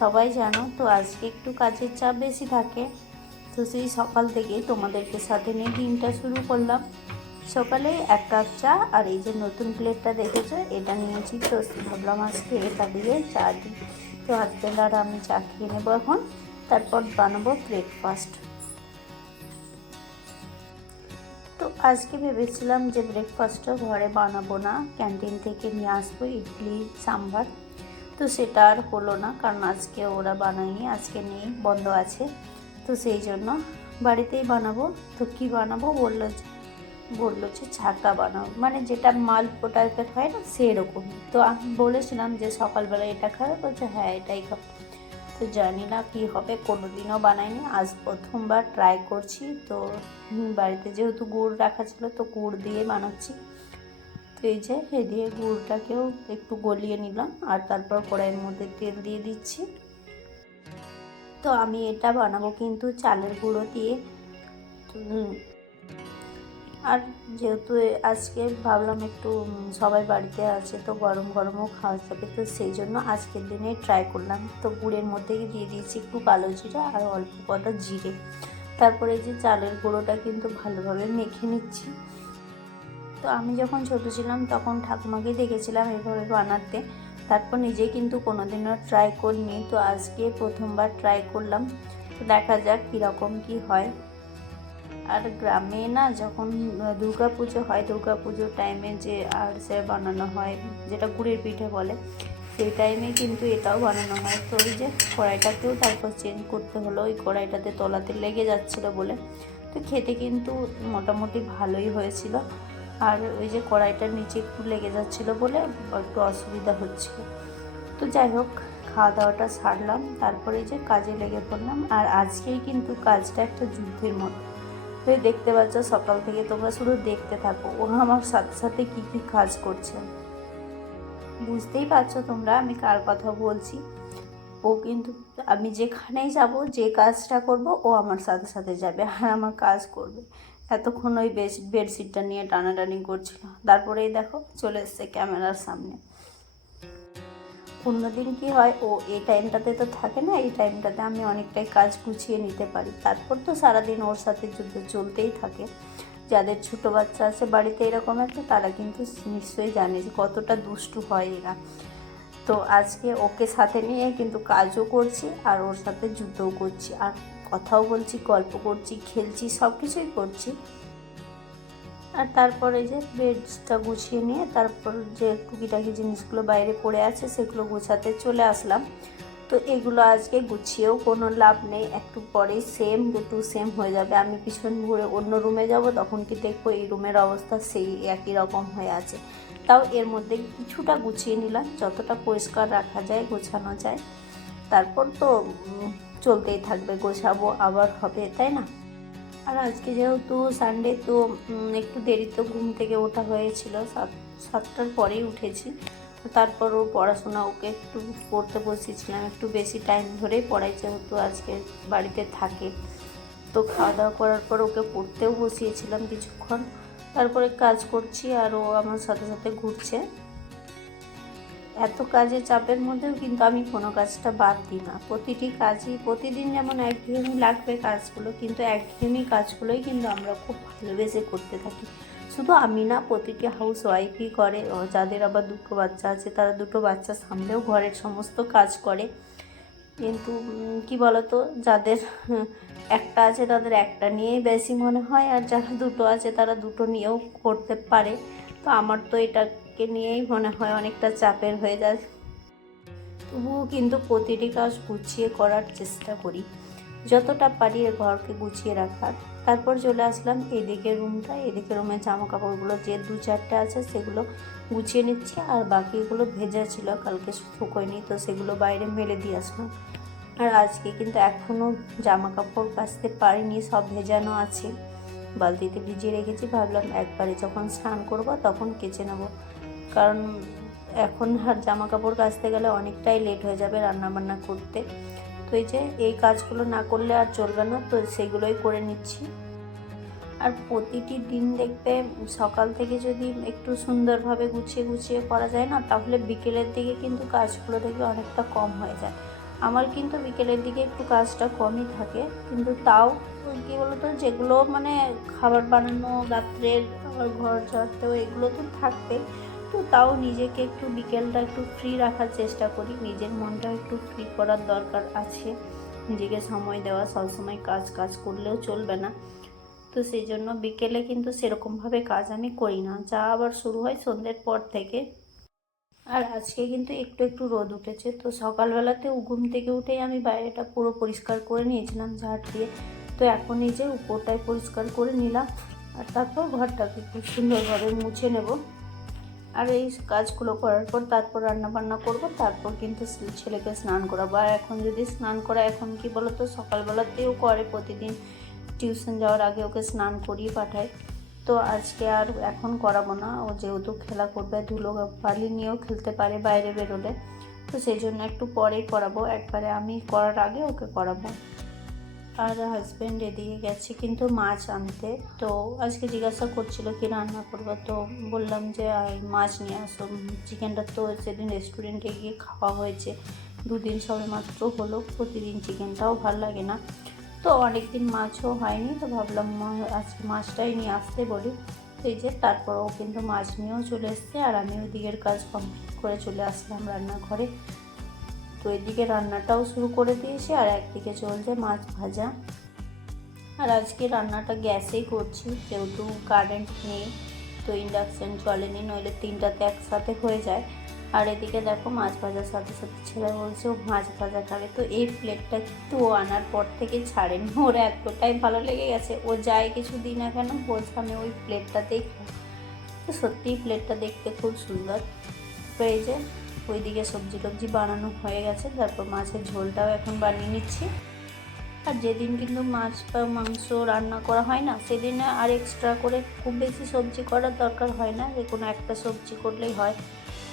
সবাই জানো তো আজকে একটু কাজের চাপ বেশি থাকে। তো সেই সকাল থেকেই তোমাদেরকে সাথে নিয়ে দিনটা শুরু করলাম। সকালে 1 কাপ চা আর এই যে নতুন প্লেটটা দেখেছো এটা নিয়েছি, তো ভাবলাম আজকে এটা দিয়ে চা দিই। তো হাজব্যান্ড আর আমি চা খেয়ে নেবো এখন, তারপর বানাবো ব্রেকফাস্ট। তো আজকে ভেবেছিলাম যে ব্রেকফাস্টটা ঘরে বানাবো না, ক্যান্টিন থেকে নিয়ে আসবো ইডলি সাম্বার। তো সেটা আর হলো না, কারণ আজকে ওরা বানায়নি, আজকে নেই, বন্ধ আছে। তো সেই জন্য বাড়িতেই বানাবো। তো কী বানাবো বললো যে ছাকা বানাবো, মানে যেটা মালপো টাইপের হয় না সেরকম। তো আমি বলেছিলাম যে সকালবেলা এটা খাবে, বলছে হ্যাঁ এটাই খাবো। তো জানি না কী হবে, কোনো দিনও বানাইনি, আজ প্রথমবার ট্রাই করছি। তো বাড়িতে যেহেতু গুড় রাখা ছিল তো গুড় দিয়ে বানাচ্ছি। তো এই যে এ দিয়ে গুড়টাকেও একটু গলিয়ে নিলাম আর তারপর কড়াইয়ের মধ্যে তেল দিয়ে দিচ্ছি। তো আমি এটা বানাবো কিন্তু চালের গুঁড়ো দিয়ে। আর যেহেতু আজকে ভাবলাম একটু সবাই বাড়িতে আছে তো গরম গরমও খাওয়া যাবে, তো সেই জন্য আজকের দিনে ট্রাই করলাম। তো গুড়ের মধ্যে দিয়ে দিয়েছি একটু কালো জিরা আর অল্প কটা জিরে। তারপরে যে চালের গুঁড়োটা কিন্তু ভালোভাবে মেখে নিচ্ছি। তো আমি যখন ছোটো ছিলাম তখন ঠাকুমাকে দেখেছিলাম এভাবে বানাতে, তারপর নিজে কিন্তু কোনোদিনও ট্রাই করিনি। তো আজকে প্রথমবার ট্রাই করলাম, তো দেখা যাক কীরকম কী হয়। আর গ্রামে না যখন দুর্গা পুজো হয়, দুর্গা পুজোর টাইমে যে আরসা বানানো হয়, যেটা গুড়ের পিঠে বলে, সেই টাইমে কিন্তু এটাও বানানো হয়। তো ওই যে কড়াইটাকেও তারপর চেঞ্জ করতে হলো, ওই কড়াইটাতে তলাতে লেগে যাচ্ছিলো বলে। তো খেতে কিন্তু মোটামুটি ভালোই হয়েছিল। আর ওই যে কড়াইটার নিচে একটু লেগে যাচ্ছিলো বলে একটু অসুবিধা হচ্ছিলো। তো যাই হোক, খাওয়া দাওয়াটা সারলাম, তারপরে যে কাজে লেগে পড়লাম। আর আজকেই কিন্তু কাজটা একটা যুদ্ধের মতো। তো দেখতে পাচ্ছ সকাল থেকে, তোমরা শুধু দেখতে থাকো ও আমার সাথে সাথে কী কী কাজ করছে। বুঝতেই পারছো তোমরা আমি কার কথা বলছি। ও কিন্তু আমি যেখানেই যাব, যে কাজটা করব, ও আমার সাথে সাথে যাবে আর আমার কাজ করবে। এতক্ষণ ওই বেডশিটটা নিয়ে টানাটানি করছিল, তারপরেই দেখো চলে এসছে ক্যামেরার সামনে। অন্যদিন কী হয়, ও এই টাইমটাতে তো থাকে না, এই টাইমটাতে আমি অনেকটাই কাজ গুছিয়ে নিতে পারি। তারপর তো সারাদিন ওর সাথে যুদ্ধ চলতেই থাকে। যাদের ছোটো বাচ্চা আছে বাড়িতে এরকম একটা, তারা কিন্তু নিশ্চয়ই জানে যে কতটা দুষ্টু হয় এরা। তো আজকে ওকে সাথে নিয়ে কিন্তু কাজও করছি আর ওর সাথে যুদ্ধও করছি, আর কথাও বলছি, গল্প করছি, খেলছি, সব কিছুই করছি। আর তারপরে যে বেডসটা গুছিয়ে নিয়ে তারপর যে টুকিটাকি জিনিসগুলো বাইরে পড়ে আছে সেগুলো গুছাতে চলে আসলাম। তো এগুলো আজকে গুছিয়েও কোনো লাভ নেই, একটু পরেই সেম টু সেম হয়ে যাবে। আমি পিছন ঘুরে অন্য রুমে যাব, তখন কি দেখবো এই রুমের অবস্থা সেই একই রকম হয়ে আছে। তাও এর মধ্যে কিছুটা গুছিয়ে নিলাম, যতটা পরিষ্কার রাখা যায় গোছানো যায়। তারপর তো চলতেই থাকবে, গোছাবো আবার হবে, তাই না? আর আজকে যেহেতু সানডে, তো একটু দেরিতে ঘুম থেকে ওঠা হয়েছিল, 7টার পরেই উঠেছি। তারপরও পড়াশোনা ওকে একটু পড়তে বসিয়েছিলাম, একটু বেশি টাইম ধরেই পড়াই যেহেতু আজকে বাড়িতে থাকে। তো খাওয়া দাওয়া করার পর ওকে পড়তেও বসিয়েছিলাম কিছুক্ষণ, তারপরে কাজ করছি আর ও আমার সাথে সাথে ঘুরছে। এত কাজের চাপের মধ্যেও কিন্তু আমি কোনো কাজটা বাদ দিই না, প্রতিটি কাজই প্রতিদিন যেমন একঘেয়েমি লাগবে কাজগুলো, কিন্তু একঘেয়েমি কাজগুলোই কিন্তু আমরা খুব ভালোবেসে করতে থাকি। শুধু আমি না, প্রতিটি হাউস ওয়াইফই করে। যাদের আবার দুটো বাচ্চা আছে তারা দুটো বাচ্চা সামলেও ঘরের সমস্ত কাজ করে। কিন্তু কি বলতো, যাদের একটা আছে তাদের একটা নিয়েই বেশি মনে হয়, আর যারা দুটো আছে তারা দুটো নিয়েও করতে পারে। তো আমার তো এটাকে নিয়েই মনে হয় অনেকটা চাপের হয়ে যায়। তবুও কিন্তু প্রতিটি কাজ গুছিয়ে করার চেষ্টা করি, যতটা পারি ঘরকে গুছিয়ে রাখার। তারপর চলে আসলাম এদিকে রুমটা, এদিকে রুমের জামা কাপড়গুলো যে 2-4টে আছে সেগুলো গুছিয়ে নিচ্ছি, আর বাকিগুলো ভেজা ছিল কালকে শুকোয়নি, তো সেগুলো বাইরে মেলে দিয়ে আসলাম। আর আজকে কিন্তু এখনও জামা কাপড় কাচতে পারিনি, সব ভেজানো আছে, বালতিতে ভিজিয়ে রেখেছি। ভাবলাম একবারে যখন স্নান করব তখন কেচে নেব, কারণ এখন আর জামা কাপড় কাচতে গেলে অনেকটাই লেট হয়ে যাবে রান্নাবান্না করতে। তো এই যে এই কাজগুলো না করলে আর চলবে না, তো সেগুলোই করে নিচ্ছি। আর প্রতিটি দিন দেখবে সকাল থেকে যদি একটু সুন্দরভাবে গুছিয়ে গুছিয়ে করা যায় না, তাহলে বিকেলের দিকে কিন্তু কাজগুলো দেখবে অনেকটা কম হয়ে যায়। আমার কিন্তু বিকেলের দিকে একটু কাজটা কমই থাকে, কিন্তু তাও কী বলতো, যেগুলো মানে খাবার বানানো, রাত্রের আবার ঘর ঝাড়তেও, এগুলো তো থাকবে। তো তাও নিজেকে একটু বিকেলটা একটু ফ্রি রাখার চেষ্টা করি, নিজের মনটা একটু ফ্রি করার দরকার আছে, নিজেকে সময় দেওয়া। সবসময় কাজ কাজ করলেও চলবে না। তো সেই জন্য বিকেলে কিন্তু সেরকমভাবে কাজ আমি করি না, যা আবার শুরু হয় সন্ধ্যের পর থেকে। আর আজকে কিন্তু একটু একটু রোদ উঠেছে, তো সকালবেলাতেও ঘুম থেকে উঠেই আমি বাইরেটা পুরো পরিষ্কার করে নিয়েছিলাম ঝাড় দিয়ে। তো এখন এই যে উপরটাই পরিষ্কার করে নিলাম, আর তারপর ঘরটাকে খুব সুন্দরভাবে মুছে নেব। আর এই কাজগুলো করার পর তারপর রান্না বান্না করব, তারপর কিন্তু ছেলেকে স্নান করাবো। আর এখন যদি স্নান করা, এখন কি বলতো, সকালবেলাতেও করে প্রতিদিন, টিউশন যাওয়ার আগে ওকে স্নান করিয়ে পাঠায়। তো আজকে আর এখন করাবো না, ও যেহেতু খেলা করবে, ধুলো বালি নিয়েও খেলতে পারে বাইরে বেরোলে, তো সেই জন্য একটু পরেই করাবো, একবারে আমি করার আগে ওকে করাবো। আর হাজব্যান্ড এদিকে গেছে কিন্তু মাছ আনতে, তো আজকে জিজ্ঞাসা করছিল কি রান্না করবো, তো বললাম যে মাছ নিয়ে আসো। চিকেনটা তো সেদিন রেস্টুরেন্টে গিয়ে খাওয়া হয়েছে, 2 দিন সবে মাত্র হলো, প্রতিদিন চিকেনটাও ভালো লাগে না, তো অনেক দিন মাছও হয়নি, তো ভাবলাম আজকে মাছটাই নিয়ে আসতে বলি। তো এই যে তারপর ও কিন্তু মাছ নিয়েও চলে এসছে, আর আমি ওইদিকের কাজ কমপ্লিট করে চলে আসলাম রান্নাঘরে। তো এদিকে রান্নাটাও শুরু করে দিয়েছি, আর একদিকে চলছে মাছ ভাজা। আর আজকে রান্নাটা গ্যাসেই করছি, যেহেতু কারেন্ট নেই, তো ইন্ডাকশান চলেনি, নইলে 3টাতে একসাথে হয়ে যায়। আর এদিকে দেখো মাছ ভাজার সাথে সাথে ছেলে বলছে ও মাছ ভাজা খাবে, তো এই প্লেটটা কিন্তু ও আনার পর থেকে ছাড়েনি, ওর এতটাই ভালো লেগে গেছে, ও যাই কিছু দিই না কেন বলছে আমি ওই প্লেটটাতেই খাবো। তো সত্যিই প্লেটটা দেখতে খুব সুন্দর। তো এই যে ওইদিকে সবজি টবজি বানানো হয়ে গেছে, তারপর মাছের ঝোলটাও এখন বানিয়ে নিচ্ছি। আর যেদিন কিন্তু মাছ বা মাংস রান্না করা হয় না, সেদিনে আর এক্সট্রা করে খুব বেশি সবজি করার দরকার হয় না, যে কোনো একটা সবজি করলেই হয়।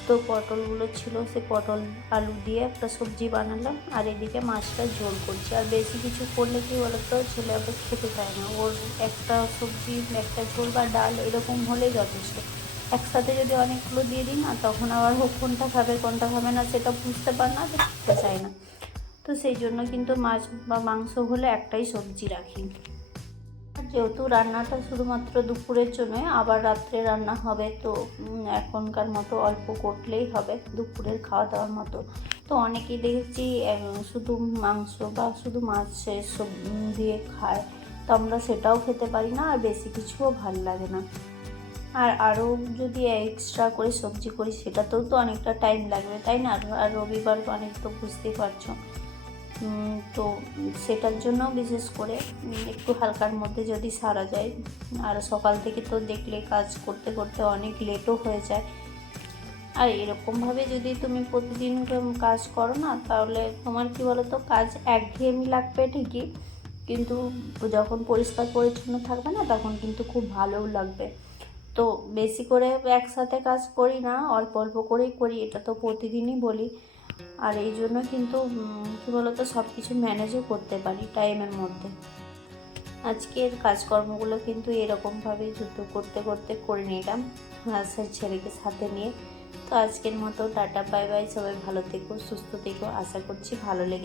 তো পটলগুলো ছিল, সে পটল আলু দিয়ে একটা সবজি বানালাম, আর এদিকে মাছটা ঝোল করছি। আর বেশি কিছু করলে কি বলতো, ছেলে আবার খেতে চায় না, ওর একটা সবজি, একটা ঝোল বা ডাল এরকম হলেই যথেষ্ট। একসাথে যদি অনেকগুলো দিয়ে দিই না, তখন আবার ও কোনটা খাবে কোনটা খাবে না সেটা বুঝতে পার না, তো খেতে চায় না। তো সেই জন্য কিন্তু মাছ বা মাংস হলে একটাই সবজি রাখি। আর যেহেতু রান্নাটা শুধুমাত্র দুপুরের জন্যই, আবার রাত্রে রান্না হবে, তো এখনকার মতো অল্প করলেই হবে দুপুরের খাওয়া দাওয়ার মতো। তো অনেকেই দেখেছি শুধু মাংস বা শুধু মাছের সব দিয়ে খায়, তো আমরা সেটাও খেতে পারি না, আর বেশি কিছুও ভালো লাগে না। আর আরও যদি এক্সট্রা করে সবজি করি, সেটাতেও তো অনেকটা টাইম লাগবে, তাই না? আর রবিবার অনেক তো বুঝতেই পারছো। তো সেটার জন্য বিশেষ করে একটু হালকার মধ্যে যদি সারা যায়। আর সকাল থেকে তো দেখলে কাজ করতে করতে অনেক লেটও হয়ে যায়। আর এরকমভাবে যদি তুমি প্রতিদিন কাজ করো না, তাহলে তোমার কি বলো তো, কাজ একঘেয়েমি লাগবে ঠিকই, কিন্তু যখন পরিষ্কার পরিচ্ছন্ন থাকবে না, তখন কিন্তু খুব ভালোও লাগবে। তো বেশি করে একসাথে কাজ করি না, অল্প অল্প করেই করি, এটা তো প্রতিদিনই বলি। আর এই জন্য কিন্তু কী বলতো, সব কিছু ম্যানেজও করতে পারি টাইমের মধ্যে। আজকের কাজকর্মগুলো কিন্তু এরকমভাবেই যুদ্ধ করতে করতে করে নিলাম, হাঁসের ছেলেকে সাথে নিয়ে। তো আজকের মতো টাটা, বাই বাই, সবাই ভালো থেকো, সুস্থ থেকো, আশা করছি ভালো লেগে